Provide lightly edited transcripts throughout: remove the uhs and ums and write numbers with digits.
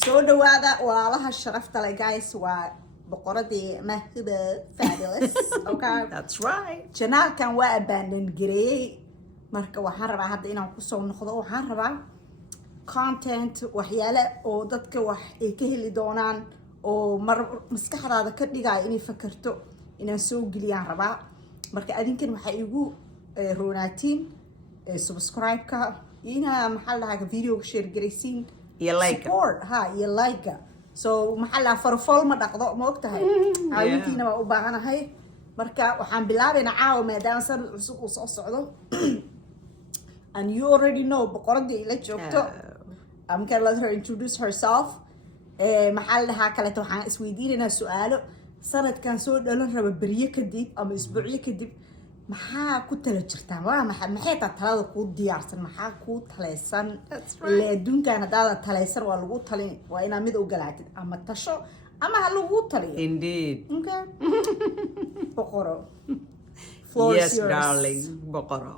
soo dhawaada walaalaha sharafta leh guys waa boqoradii Mahida fabulous okay That's right. janaalkan waa abandon gareeyay marka waxaan rabaa hadda inaan ku soo noqdo waxaan rabaa content waxyaale oo dadka wax ay ka heli doonaan oo maskaxdaada ka dhigaya inay fakarto inaan soo geliyaan rabaa marka adinkan waxa igu roonaatiin subscribe-ka ina maxaa la dhahaa video share gareysiin iyo like support ha iyo like so maxaa la farfol ma dhaqdo ma ogtahay caawintiina waa u baahanahay marka waxaan bilaabaynaa caawa maadaama sanad cusub uu soo socdo and you already know boqoradii ila joogto I'm gonna let her introduce herself maxaa la dhahaa kaleeto waxaan isweydiinaynaa su-aalo sanadkan soo dhalan raba beriyo kadib ama isbuucyo kadib maxaa ku tala jirtaa waa maxay taa talada kuu diyaarsan maxaa kuu talaysan ile adduunkan haddaada talaysan waa lagu talin waa inaa mid u galaatid ama tasho ama ha lagu taliyo indeed okay boqoro yes darling boqoro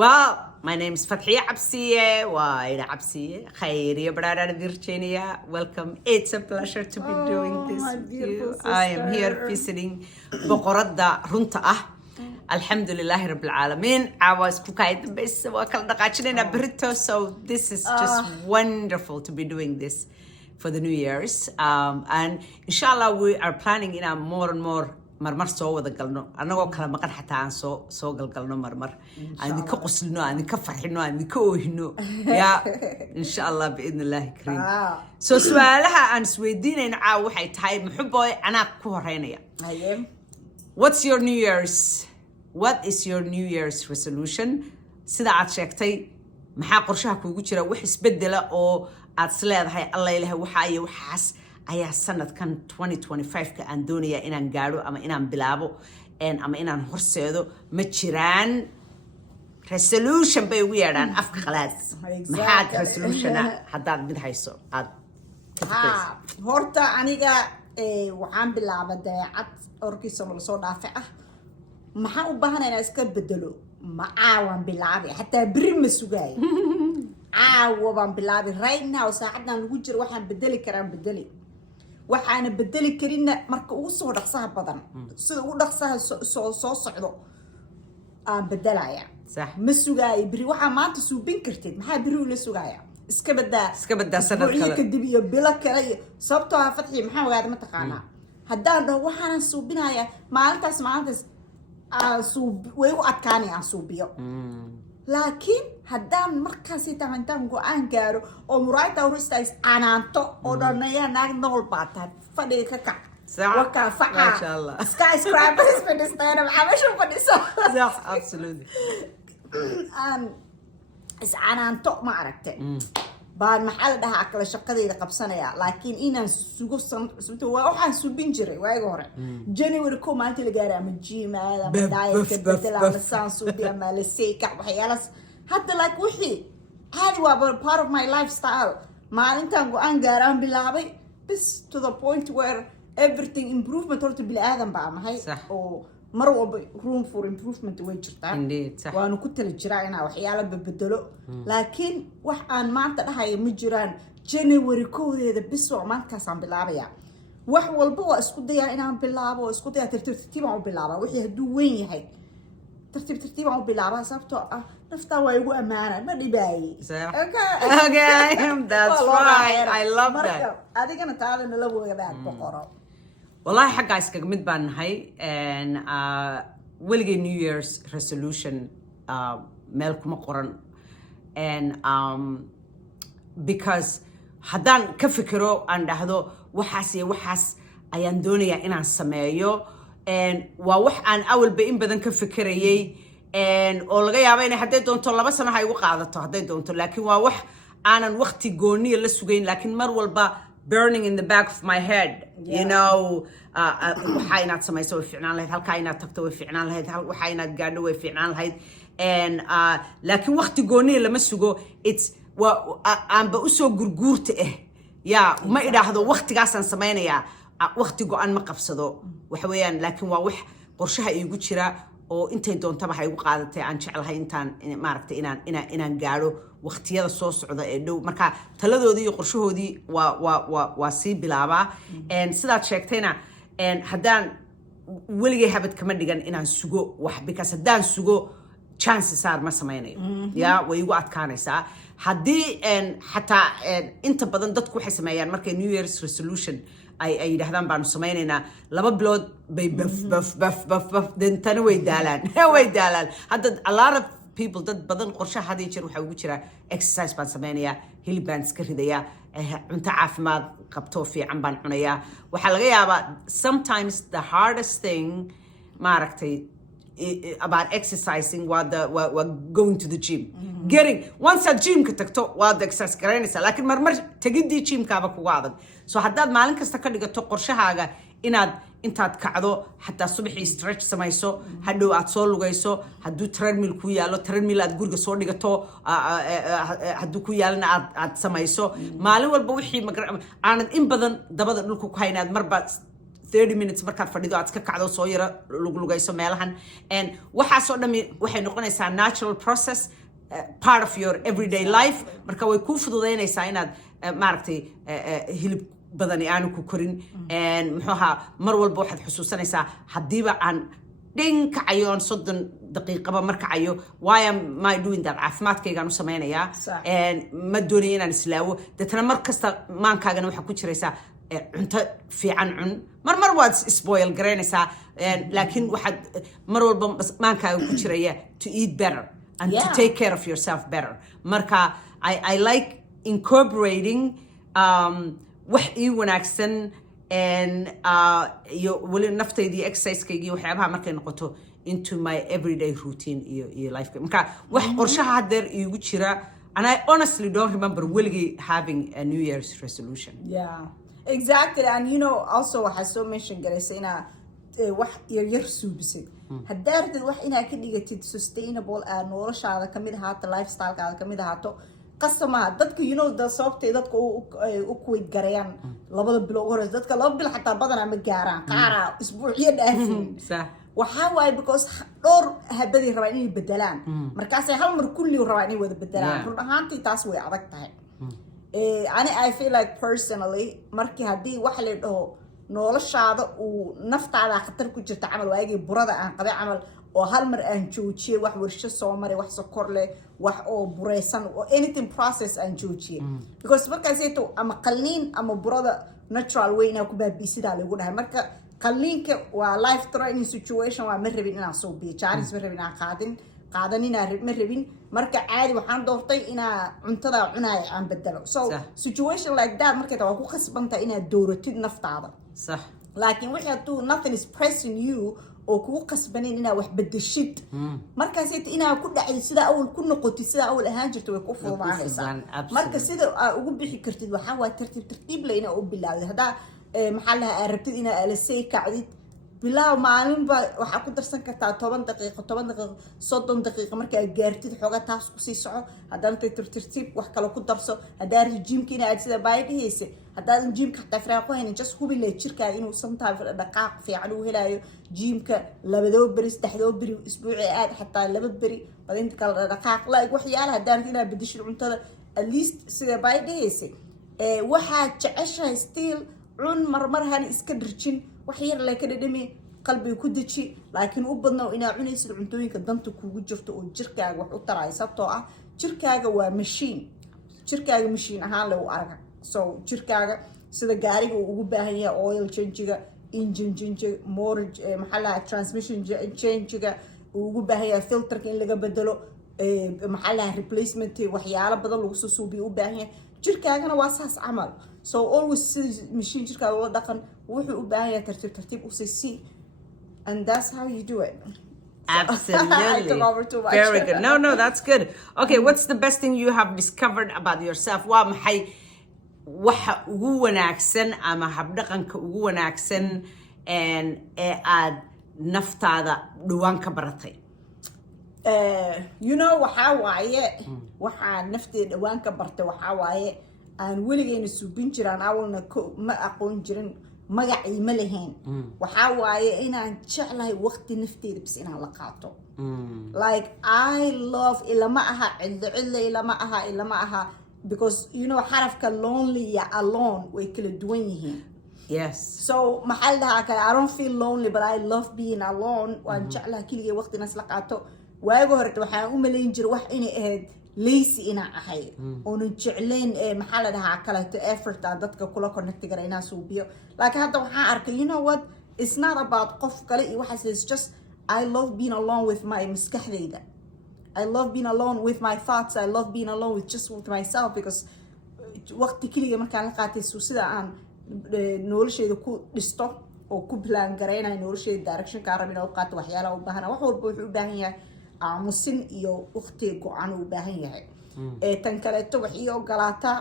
well my name is Fathiya Absiye Waida Absiye Khayriya Brada Virginia welcome it's a pleasure to be doing this with you I am here visiting boqorada runta ah Alhamdulillah Rabbil Alamin. I was cooking the best. So this is just wonderful to be doing this for the New Year's. And inshallah we are planning in a more and more marmar so wada galno anago kala maqan xataa aan soo galgalno marmar aan ka qoslino aan ka farxino aan ka oohino ya inshallah biidnillah kareem so su'aalaha aan isweydiinayna waxay tahay muxuboy anaa ku horeynaya what's your New Year's What is your New Year's resolution? Sida aad sheegtay maxaa qorshaha kuugu jira wax isbedela oo aad isleedahay alla ilaahay waxa ay waxaas ayaa sanadkan 2025 ka aan doonaya inaan gaaro ama inaan bilaabo ama inaan horseedo ma jiraan resolution bay ugu yeedhaan afka qalaad maxaa resolution haddaad mid hayso aad horta aniga waxaan bilaabay dabeecad orkiisa la soo dhaafay ah maxaa u baahan inaan iska bedelo ma caawan bilaabay xataa biri ma sugaayo caawa baan bilaabay right now saacadan lagu jiro waxaan bedeli karaan bedeli waxaana bedeli karinna marka ugu soo dhaqsaha badan sida ugu dhaqsaha soo socdo aan bedelaya ma sugaayo biri waxaa maanta suubin kartid maxaa biri ula sugaya iska badaa sanad kale kadib iyo bilo kale iyo sababtoo ah Fatxi maxaa ogaada ma taqaanaa haddaan dhaho waxaan suubinaya maalintaas way u adkaanay aan suubiyo laakiin haddaan markaasi taantaan go'aan gaaro oo muraayta urista is canaanto oo dhanaya naag nool baataan fadhiga ka kac waka faca skyscrapers fadhiistaan maxamesh fadhiso absolutely is canaanto ma aragtay baan maxaa la dhahaa kala shaqadeeda qabsanaya laakiin inaan sugo sanad cusub waxaan subin jiray waagi hore January ko maalintii la gaaray ama jimaada ama diet bedela ama sansubi ama la seeka waxyaalaas hadda like wixii caadi waa part of my lifestyle maalintan go'aan gaaraan bilaabay bis to the point where everything improvement horta bil aadan baa mahay oo mar walba room for improvement way jirtaa waanu ku tala jiraa inaa waxyaalo bedelo laakiin wax aan maanta dhahayo ma jiraan January koodeeda bis oo maantaas aan bilaabaya wax walba waa isku dayaa inaan bilaabo oo isku dayaa tartiib aan u bilaaba wixii haduu weyn yahay tartiib aan u bilaaba sababtoo ah nafta waa igu amaana ma dhibaayi okay that's right I love that adigana taadana la wadaad boqoro والله حق عايز كمد بانهاي and ولقي New Year's resolution مالكم قرن and because حدان كفكرو عند هذا وحاس أيام دنيا إن سمايو and ووح عن أول بين بدن كفكرية and أولغي عبيني حتى دون طلاب بس أنا هاي وقعدته حتى دون طلاب لكن ووح أنا وقتي جوني اللي سوين لكن مر والبا burning in the back of my head you know waxay inaad samayso way fiicnaan lahayd halka inaad tagto way fiicnaan lahayd waxa inaad gaadho way fiicnaan lahayd and laakiin waqti gooni lama sugo it's aan ba u soo gurguurta ya ma idhaahdo waqtigaas aan sameynaya waqti go'an ma qabsado wax weeyaan laakiin waa wax qorshaha iigu jira oo intay doontaba hay ugu qaadatay aan jecelahay intaan maaragtay inaan gaadho waqtiyada soo socda ee dhow marka taladoodii iyo qorshahoodii waa sii bilaabaa sidaad sheegtayna haddaan weligay habad kama dhigan inaan sugo wax because haddaan sugo chances are ma samaynayo ya way igu adkaanaysaa haddii xataa inta badan dadku waxay sameeyaan markay New Year's resolution ay yidhaahdaan baanu samaynaynaa 2 bilood bay baf dentana way daalaan hadda a lot of people dad badan qorshaha hadii jeer waxa ugu jira exercise baan samaynayaa hilib baan iska ridayaa cunto caafimaad qabto fiican baan cunayaa waxaa laga yaabaa sometimes the hardest thing maaragtay about exercising waa going to the gym once aad gymka tagto waad exercise garanaysaa laakiin marmar tegidii gymkaaba kuga adag so haddaad maalin kasta ka dhigato qorshahaaga intaad kacdo xataa subaxii stretch samayso hadhow aad soo lugayso hadduu treadmill ku yaalo treadmill aad guriga soo dhigato hadduu ku yaalana aad samayso maalin walba wixii aanad in badan dabada dhulka ku haynaad marba 30 minutes markaad fadhido aad iska kacdo soo yara lugayso meelahan waxaasoo dhami waxay noqonaysaa natural process part of your everyday life marka way kuu fududaynaysaa inaad maaragtay hilib badani aanu ku korin muxuu ahaa mar walba waxaad xusuusanaysaa haddiiba aan dhin kacayoon 30 daqiiqaba mar kacayo why am I doing that caafimaadkaygaan u samaynayaa ma doonaya inaan islaawo deetana mar kasta maankaagana waxaa ku jiraysaa cunto fiican cun mar waad spoil garaynaysaa laakiin waxaad mar walba maankaaga ku jiraya to eat better and to take care of yourself better marka I like incorporating wax ii wanaagsan iyo weli naftaydii exercisekaygi waxyaabaha markay noqoto into my everyday routine iyo life marka wax qorshaha haddeer iigu jira and I honestly don't remember weligay having a New Year's resolution exactly and you know also waxaa soo mention garaysa inaa wax yar suubisay haddaa rabtid wax inaa ka dhigatid sustainable noloshaada kamid ahaato lifestylekaada kamid ahaato qasamaha dadka you know sababtay dadka u kuwait garayaan 2 bilo ugu horeysa dadka 2 bil xataa badanaa ma gaaraan qaara isbuucyo dhaafin waxaa waaye because dhowr habadii rabaa inay bedelaan markaasay hal mar kulli rabaa inay wada bedelaan run ahaantii taas way adag tahay I feel like personally markii haddii wax la dhaho noloshaada uu naftaada khatar ku jirta camal waagii burada aan qabay camal oo hal mar aan joojiyay wax warsho soo maray wax sokor leh wax oo bureysan oo anything process aan joojiyay because markaas ay to ama qalliin ama burada natural way inaa ku baabiisidaa lagu dhahay marka qalliinka waa life threatening situation waa ma rabin inaan soo biyo challenge ma rabin inaan qaadanina ma rabin marka caadi waxaan doortay inaa cuntada cunaay aan bedelo so situation like that markay waa ku khasbanta inaad dooratid naftaada صح laakiin wixii hadduu nothing is pressing you oo kugu qasbanin inaad wax bedeshid markaas inaad ku dhacdo sida awal ku noqotid sida awal ahaan jirto way ku fududaanaysaa marka sida aad ugu bixi kartid waxaa waa tartiib la inaad u bilaawdo haddaa maxaa lahaa aad rabtid inaad alasay kacdid bilaaw maalinba waxaa ku darsan kartaa 10 daqiiqo 30 daqiiqo markaa gaartid xoogaa taas ku sii soco haddana tartiib wax kale ku darso haddaa jiimka inaad sida baayidhaysa haddaadan jiimka xataa firaaqo haynin just hubi leh jirkaaga inuu sometimes dhaqaaq fiican uu helayo jiimka 2 beri 3 beri isbuuci aad xataa 2 beri badinta kale dhaqaaq la waxyaalaha haddaan inaad bedeshid cuntada at least sida baayidhaysa waxaa jeceshahay still cun marmar han iska dharjin wax yar la ka dhadhami qalbiga ku daji laakiin u badnaa inaad cunaysid cuntooyinka danta kugu jirto oo jirkaaga wax u taraya sababtoo ah jirkaaga waa machine ahaan leh u arag so jirkaaga sida gaariga uu ugu baahan yahay oil change-ga engine change motor maxaa la transmission change-ga uu ugu baahan yahay filterka in laga bedelo maxaa la replacement waxyaalo badan lagu soo suubiyo u baahan yahay jirkaagana waa saas camal so always machine jirkaaga la dhaqan wuxuu u baahan yahay tartiib u sii and that's how you do it. Absolutely. I took over too much. Very good. No, that's good. Okay, what's the best thing you have discovered about yourself? Waa maxay waxa ugu wanaagsan ama habdhaqanka ugu wanaagsan ee aad naftaada dhawaan ka baratay? You know waxaa waaye waxaa nafteeda dhawaan ka bartay waxaa waaye aan weligeyna suubin jiraan awalna ma aqoon jirin magacii ma lahayn waxaa waaye inaan jeclahay waqti nafteeda bis inaan la qaato like I love ilama aha cidlo ilama aha because you know xarafka lonely ya alone way kala duwan yihiin yes so maxaa la dhahaa kale I don't feel lonely but I love being alone waan jeclahay keligay waqti inaan isla qaato waago hore waxaan u malayn jiray wax inay ahayd lazy inaan ahay oonan jeclayn maxaa la dhahaa kaleeto effort aan dadka kula connect gara inaan suubiyo laakiin hadda waxaan arkay you know what it's not about qof kale iyo waxaas it's just I love being alone with my maskaxdayda I love being alone with my thoughts I love being alone with myself because waqti keliya markaan la qaatay sida aan noloshayda ku dhisto oo ku plan gareynayo noloshayda direction ka rabin oo qaato waxyaalaha u baahan wax walba wuxuu u baahan yahay aamusin iyo waqti go'an u baahan yahay tan kaleeto wax ii ogolaataa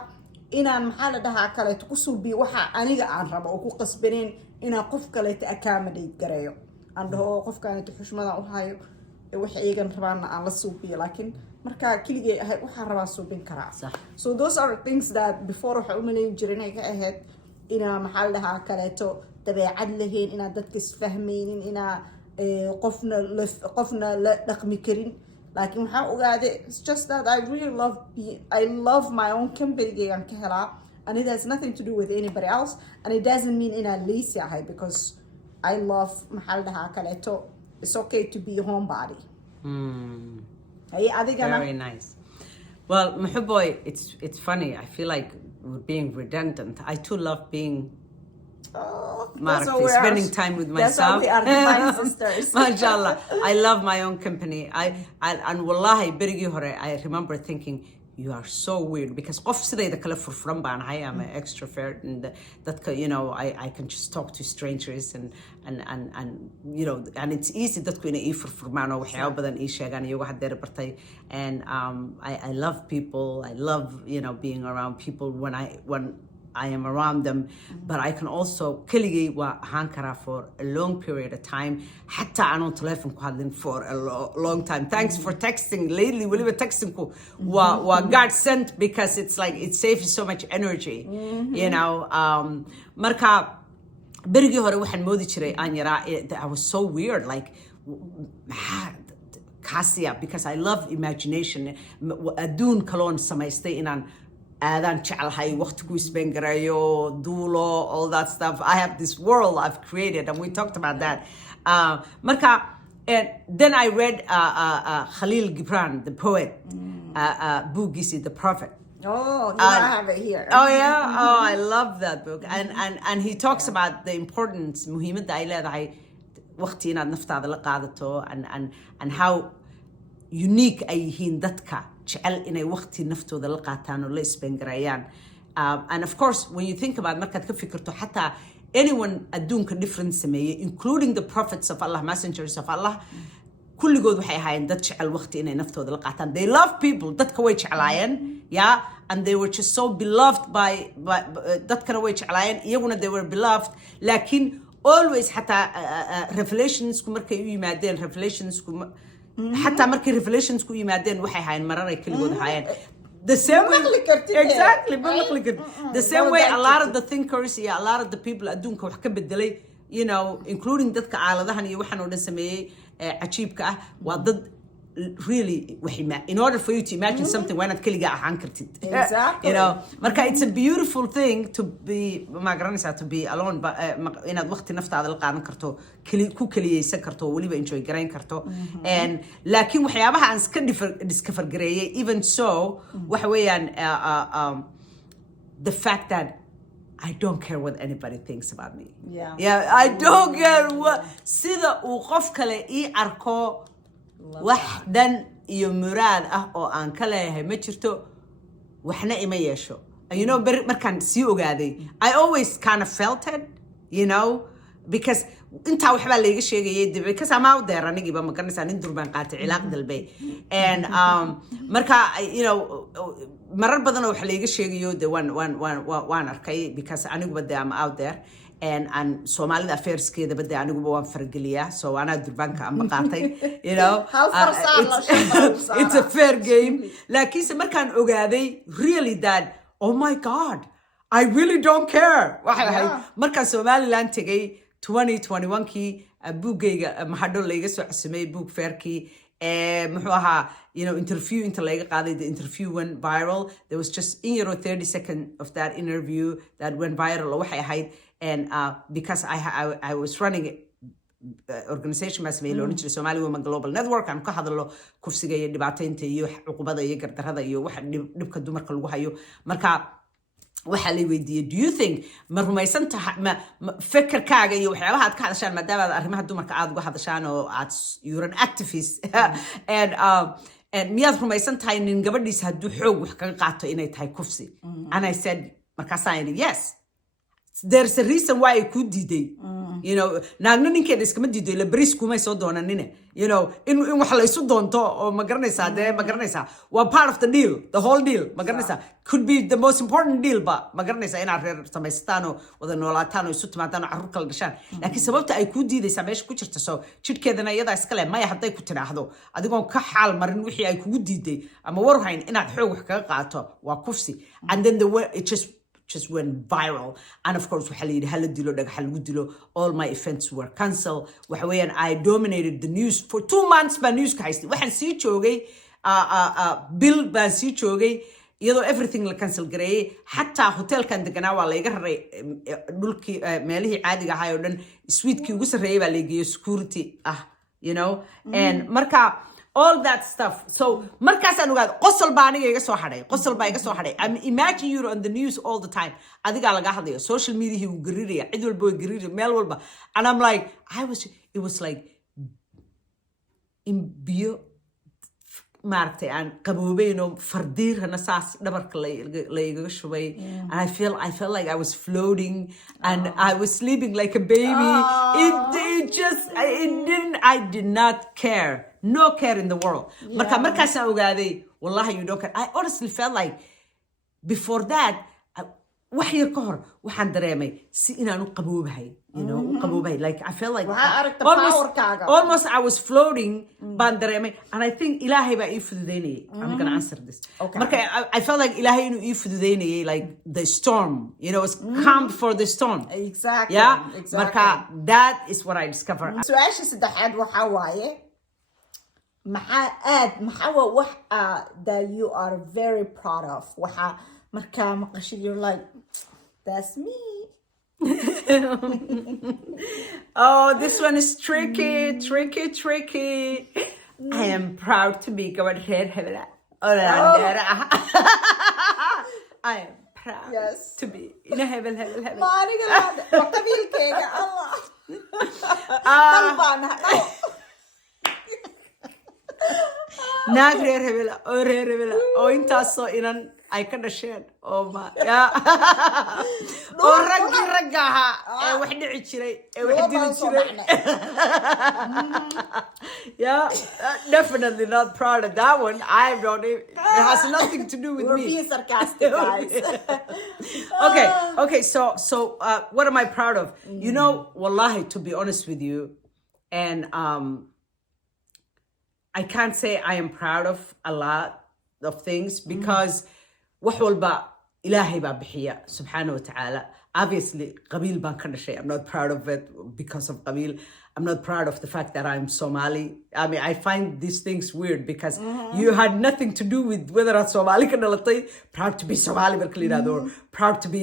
inaan maxaa la dhahaa kaleeto ku suubiyo waxa aniga aan rabo oo ku qasbaneen inaan qof kaleeto accommodate gareeyo aan dhaho qofkaanito xushmada u hayo waxa iyagan rabaan aan la suubiyo laakiin marka keligay ahay waxaan rabaa suubin karaa so those are things that before waxa u malayn jiray inay ka ahayd inaa maxaa la dhahaa kaleeto dabeecad lahayn inaan dadka isfahmaynin inaa qofna la dhaqmi karin laakiin waxaan ogaaday it's just that I love my own company aan ka helaa and it has nothing to do with anybody else and it doesn't mean inaan lazy ahay because I love maxaa la dhahaa kaleeto it's okay to be a homebody very nice well Mahuboy it's funny I feel like we're being redundant I too love being spending time with myself. That's why we are divine sisters. MashaAllah. I love my own company. And wallahi, berigi hore, I remember thinking, you are so weird because qof sidayda kala furfuran baan ahay I'm an extrovert and dadka you know I can just talk to strangers and you know and it's easy dadku inay ii furfurmaan oo waxyaabo badan ii sheegaan iyago hadeer bartay and I love people I love you know being around people when I am around them but I can also keligay waa ahaan karaa for a long period of time حتى aanon telephone ku hadlin for a long time thanks for texting lately weliba texting ku waa God sent because it's like it saves you so much energy you know marka berigii hore waxaan moodi jiray aan yaraa I was so weird like kaasiya because I love imagination adduun kaloon samaystay inaan aadaan jeclahay waqti ku isbeen garayo duulo all that stuff I have this world I've created and we talked about that marka then I read Khalil Gibran the poet bookgiisi The Prophet I have it here oh yeah oh I love that book and he talks about the importance muhiimadda ay leedahay waqti inaad naftaada la qaadato and how unique ay yihiin dadka jecel inay waqti naftooda la qaataan oo la isbengarayaan and of course when you think about markaad ka fikirto xataa anyone adduunka different sameeyey including the prophets of Allah messengers of Allah kulligood waxay ahaayeen dad jecel waqti inay naftooda la qaataan they love people dadka way jeclaayeen yeah and they were just so beloved by dadkana way jeclaayeen iyaguna they were beloved laakiin always xataa revelationsku markay u yimaadeen revelationsku حتى مركي revelations كو يمادين waxay hayn marar ay kaligood haayeen the same way exactly the same way a lot of the thinkers a lot of the people adduunka wax ka bedelay you know including dadka aaladahan iyo waxaan oo dhan sameeyay ajiibka ah waa dad really in order for you to imagine something why not kaliga ahaan kartid exactly you know marka it's a beautiful thing to be ma garanaysaa to be alone but inaad waqti naftaada la qaadan karto ku kaliyeysan karto waliba enjoy garayn karto and laakiin waxyaabaha aan iska discover gareeyay even so waxa weeyaan the fact that I don't care what anybody thinks about me yeah I don't care what sida uu qof kale ii arko wax dan iyo muraad ah oo aan ka leeyahay ma jirto waxna ima yeesho you know markaan sii ogaaday I always kind of felt it you know because intaa waxbaa layga sheegayay because I'm out there anigiiba ma garanaysaa nin durbaan qaatay cilaaq dalbay and marka you know marar badan oo wax layga sheegayo de waan arkay because aniguba de I'm out there and Somalida affairskeeda bade aniguba waan fargeliyaa so ana durbanka ama qaatay you know it's a fair game laakiinse markaan ogaaday really that oh my god I really don't care waxay Yeah. ahayd markaan Somaliland tegay 2021kii buugayga maxadho layga soo cusumay book fairkii muxuu ahaa interview inta layga qaaday the interview went viral there was just in 30 seconds of that interview that went viral waxay ahayd and because I was running organization baa sameeyay loona jiray Somali Women Global Network aan ka hadlo kufsiga iyo dhibaataynta iyo cuqubada iyo gardarada iyo waxa dhibka dumarka lagu hayo marka waxa la weydiiyay do you think ma rumaysan tahay fikirkaaga iyo waxyaabaha aad ka hadashaan maadaama aad arrimaha dumarka aad uga hadashaan oo aad you're an activist and miyaad rumaysan tahay nin gabadhiisa hadduu xoog wax kaga qaato inay tahay kufsi and I said markaasaan yidhi yes there's a reason why ay ku diiday naagna ninkeeda iskama diido ila bariis kumay soo doonanine in wax la isu doonto oo ma garanaysaa dee ma garanaysaa waa part of the deal the whole deal ma garanaysaa could be the most important deal ba ma garanaysaa inaad reer samaysataan oo wada noolaataan oo isu timaadaan oo carruur kala dhashaan laakiin sababta ay ku diidaysaa meesha ku jirta soo jidhkeedana iyadaa iskale maya hadday ku tidhaahdo adigoon ka xaal marin wixii ay kugu diiday ama warhayn inaad xoog wax kaga qaato waa kufsi and then the way it just went viral and of course waxa la yidhi hala dilo dhagaxa lagu dilo all my events were cancelled waxa weeyaan I dominated the news for 2 months baa newska haystay waxaan sii joogay bill baan sii joogay iyadoo everything la cancel gareeyay xataa hotelkan deganaa waa layga raray dhulkii meelihii caadiga ahaa oo dhan suitekii ugu sarreeyay baa laygeeyo security and marka all that stuff so markaasaan ogaad qosol baa aniga iga soo hadhay qosol baa iga soo hadhay I imagine you're on the news all the time adigaa laga hadlaya social media wuu gariraya cid walba way gariraya meel walba and I'm like it was like in biyo maaragtay aan qaboobayno fardiirana saas dhabarka la igaga shubay and I felt like I was floating and I was sleeping like a baby I did not care no care in the world markaasaan ogaaday wallahi you don't care I honestly felt like before that wax yar ka hor waxaan dareemay si inaan u qaboobahay qaboobahay like I felt like almost I was floating baan dareemay and I think ilaahay baa ii fududeynayay I'm gonna answer this marka I felt like ilaahay inuu ii fududeynayay like the storm it's calm before the storm exactly marka that is what I discovered su-aasha saddexaad waxaa waaye maxaa wax that you are very proud of waxaa markaa maqashid you're like that's me oh this one is tricky I am proud to be gabadh reer hebela I am proud to be ina hebel maaniga qabiilkeyga allah dalbaan naag reer hebela oo intaasoo inan ay ka dhasheen oo raggii ragga ahaa ee wax dhici jiray ee wax dili jiray definitely not proud of that one it has nothing to do with me. We're being sarcastic, guys. okay so what am I proud of? Wallahi, to be honest with you, and I can't say I am proud of a lot of things because wax walba ilaahay baa bixiya subhanahu wa ta'ala. Obviously qabiil baan ka dhashay. I'm not proud of it because of qabiil. I'm not proud of the fact that I'm Somali. I mean, I find these things weird because you had nothing to do with whether I'm Somali ka dhalatay, proud to be Somali marka la yiraahdo, or proud to be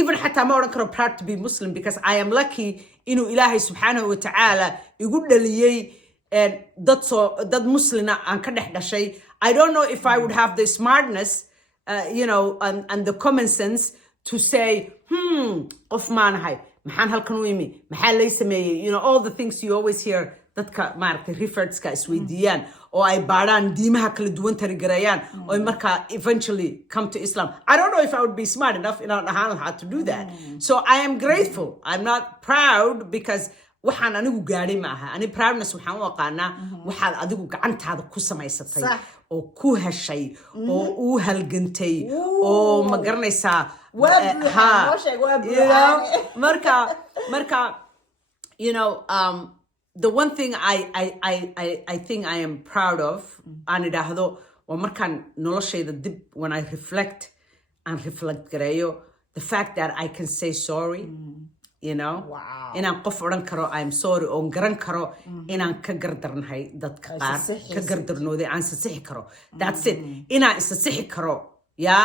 even حتى ما أقول proud to be Muslim because I am lucky inuu ilaahay subhanahu wa ta'ala igu dhaliyay dad muslina aan ka dhex dhashay. I don't know if I would have the smartness, and the common sense to say, qof maanahay, maxaan halkan u imi, maxaa lay sameeyey, all the things you always hear dadka maaragtay referredska isweydiiyaan oo ay baadhaan diimaha kala duwan tarigarayaan oo markaa eventually come to Islam. I don't know if I would be smart enough inaan ahaan lahaa to do that. So I am grateful. I'm not proud because waxaan anigu gaadhay ma aha. Ani proudness waxaan u aqaanaa waxaad adigu gacantaada ku samaysatay oo ku heshay oo u halgantay oo ma garanaysaa marka the one thing I think I am proud of aan idhaahdo waa markaan noloshayda dib when I reflect aan reflect gareeyo the fact that I can say sorry you know Wow. inaan qof odhan karo I'm sorry oon garan karo inaan ka gardarnahay dadka qaar sasixaysid. ka gardarnooday aan sasixi karo that's it inaan isasixi karo yaa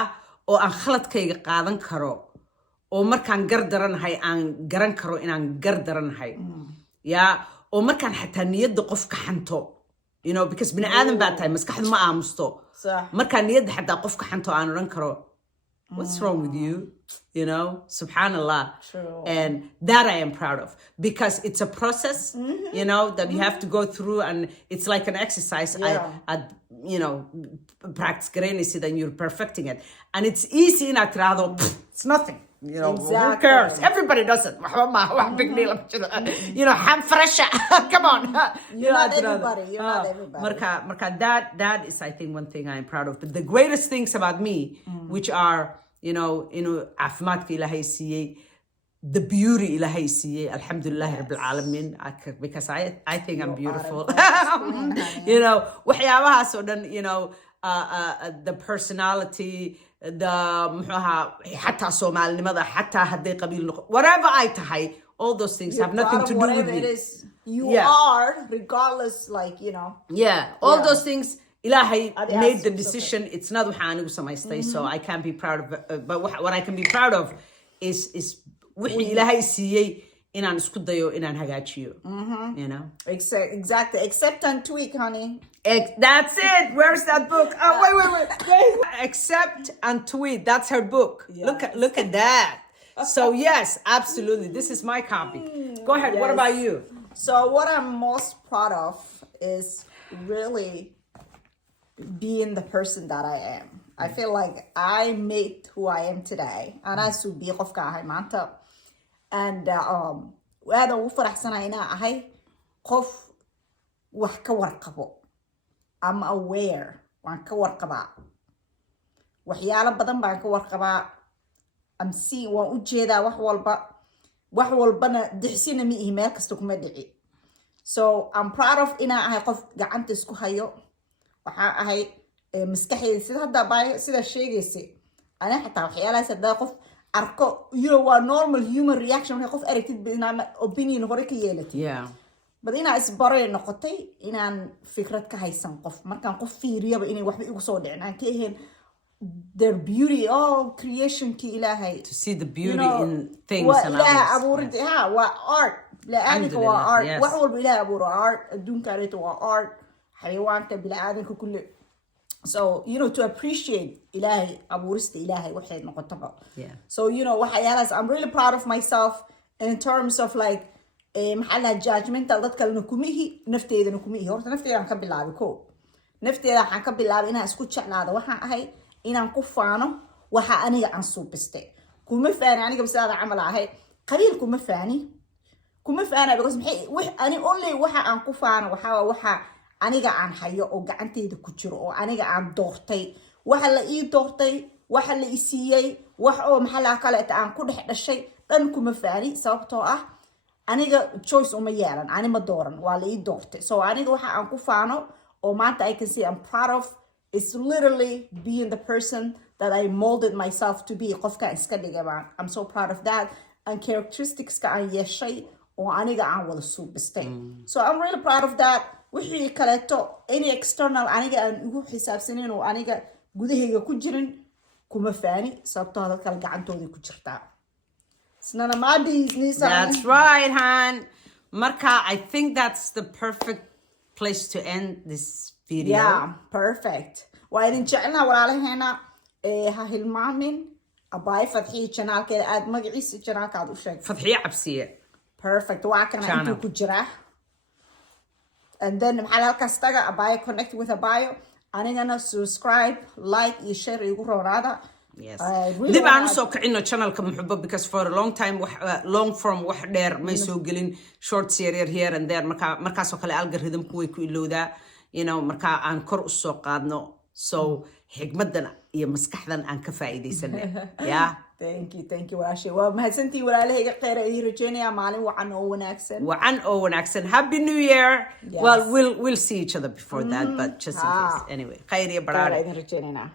oo aan khaladkayga qaadan karo oo markaan gardaranahay aan garan karo inaan gardaranahay yaa oo markaan xataa niyadda qof ka xanto you know because bini aadan baa tahay maskaxdu ma aamusto صح. markaan niyadda xataa qof ka xanto aan odhan karo what's wrong with you you know subhanallah True. and that I am proud of because it's a process you know that you have to go through and it's like an exercise Yeah. I you know practice garanaysid and you're perfecting it and it's easy in atrado it's nothing you know who Exactly. cares everybody does it big deal you know ham fresh come on You're not everybody. You're not everybody. marka that is I think one thing I'm proud of but the greatest things about me which are you know caafimaadka ilaahay siiyey the beauty ilaahay siiyey alxamdulillahi rabbil caalamiin because I think I'm beautiful you know waxyaabahaas oo dhan you know the personality the muxuu ahaa xataa soomaalinimada xataa hadday qabiil noqo whatever ay tahay all those things have nothing to do with whatever me it is you Yeah. are, regardless, like, you know. Yeah, all Yeah. those things. Ilahi Adi made the aas- decision. It's not what anigu samaystay, so I can't be proud of. But what I can be proud of is wixii Ilahi siiyey inaan isku dayo inaan hagaajiyo. You know. Exactly. Accept and tweak, honey. That's it. Where's that book? Oh, wait. Accept and tweet. That's her book. Yes. Look at that. So yes, absolutely. This is my copy. Go ahead. What Yes. about you? So what I'm most proud of is really being the person that I am. I feel like I made who I am today. And I should be qofka ahay maanta. And aad ugu faraxsanahay inaan ahay qof wax ka warqabo. I'm aware. Waan ka warqabaa. Waxyaalo badan baan ka warqabaa. I'm seeing waan u jeedaa wax walbana dixsina ma ihi meel kasta kuma dhici. So I'm proud of inaan ahay qof gacanta isku hayo. Waxaan ahay maskaxeeda sida hadda baa sida sheegaysa. Ana xataa waxyaalahaas hadda qof arko you know waa normal human reaction marka qof aragtid inaan opinion hore ka yeelatid. Yeah. But inaan isbaray noqotay inaan fikrad ka haysan qof markaan qof fiiriyaba inay waxba igu soo dhicin aan ka ahayn their beauty all creation ki ilaahay To see the beauty You know, in things waa and ilaahay others. abuurid waa art bini'aadamka waa Alhamdulillah, art yes. wax walba ilaahay abuuro art adduunkaaneeto waa art xayawaanka bini'aadamka kulle so you know to appreciate ilaahay abuurista ilaahay waxay noqotaba Yeah. so you know waxyaalahaas I'm really proud of myself in terms of like maxaa lahaa judgmental dad kalena kuma ihi nafteedana kuma ihi horta nafteedaan ka bilaabay ko nafteeda waxaan ka bilaabay inaan isku jeclaado waxaan ahay inaan ku faano waxa aniga aan suubistay kuma faani aniga sidaada camal ahay qabiil kuma faani because ani only waxa aan ku faano waxa aniga aan hayo oo gacanteyda ku jiro oo aniga aan doortay waxa la ii doortay waxa la ii siiyey wax oo maxaa la kale aan ku dhex dhashay dhan kuma faani sababtoo ah aniga choice uma yeelan ani ma dooran waa la ii doortay so aniga waxa aan ku faano oo maanta I can say I'm proud of is literally being the person that I molded myself to be qofka iska dhigay baan I'm so proud of that and characteristics ka aan yeeshay oo aniga aan wada suubistay so I'm really proud of that wixii kaleeto any external aniga aan ugu xisaabsanin oo aniga gudahayga ku jirin kuma faani sababtoo dad kale gacantooda ku jirtaa it's none of my business That's right, Han. Marka, I think that's the perfect place to end this video. yeah perfect waa idin jecelnaa walaalaheena ha hilmaamin abaay fadxiyi janaalkeeda aad magaciisa janaalka aad u sheeg Fathiya Absiye. perfect waa kana Channel. intuu ku jiraa and then maxaa halkaas taga abayo connect with abayo anigana subscribe like iyo share igu roonaada Yes. I really Dib aan wanna- soo kicino channelka Muhibba because for a long time long form wax dheer may soo gelin short series here and there markaas oo kale algorithm-ku way ku ilowdaa you know marka aan kor u soo qaadno so xigmadan iyo maskaxdan aan ka faa'iideysanay yeah thank you walaashay waa mahadsantii walaalahayga kheyr ay rajeynayaa maalin wacan oo wanaagsan wacan oo wanaagsan happy new year Yes. well we'll see each other before that but just in case anyway khayr iyo gaar baraare idin rajeynaynaa